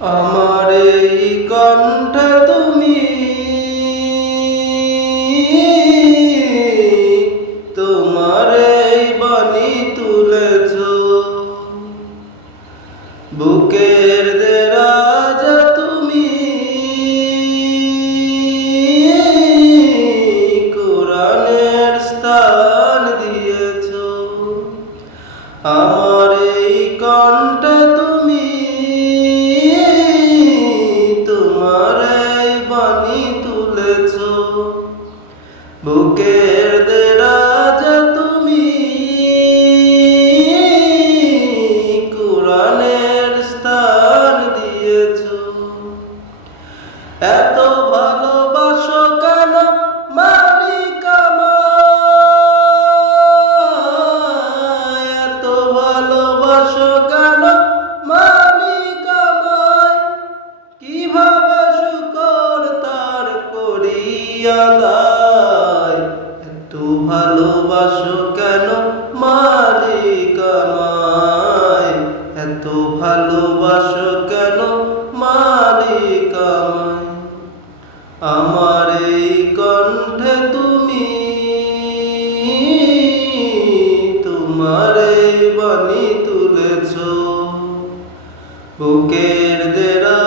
আমার এই কণ্ঠে তুমি তোমার এই বাণী তুলেছ, বুকের দেরাজ তুমি কোরআনের স্থান দিয়েছ। আমার এই কণ্ঠে তুমি তোমার এই বাণী তুলেছ, বুকের দেরাজ তুমি কোরআনের স্থান দিয়েছ। এত ভালোবাসো কেন মালিক আমায়, এত ভালোবাসো কেন মালিক আমায়, কিভাবে শুকর তার করি আদায়। এত ভালোবাসো কেন মালিক আমায়, এত ভালোবাসো কেন মালিক আমায়। আমার এই কণ্ঠে তুমি তোমার এই বাণী তুলেছ, বুকের দেরা